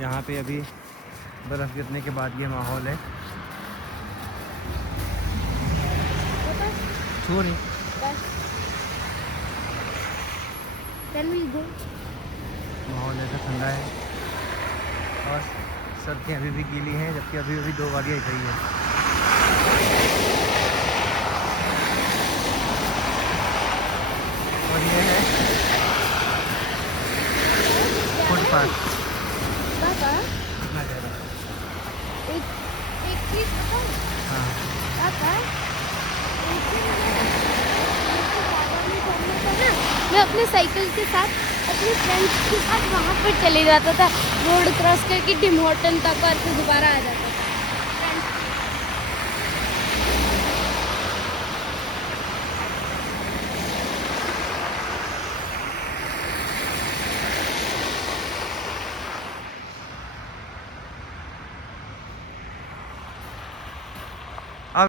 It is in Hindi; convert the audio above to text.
यहाँ पे अभी बर्फ़ गिरने के बाद ये माहौल है। छोड़ माहौल ऐसा ठंडा है और सड़कें अभी भी गीली हैं, जबकि अभी अभी 2 गाड़ियाँ खड़ी हैं। और ये है फुटपाथ। कितना कह रहा है? एक चीज बताऊं? हाँ मैं अपने साइकिल के साथ अपने फ्रेंड्स के साथ वहाँ पर चले जाता था, रोड क्रॉस करके टिम हॉर्टन तक और फिर दोबारा आ जाता था।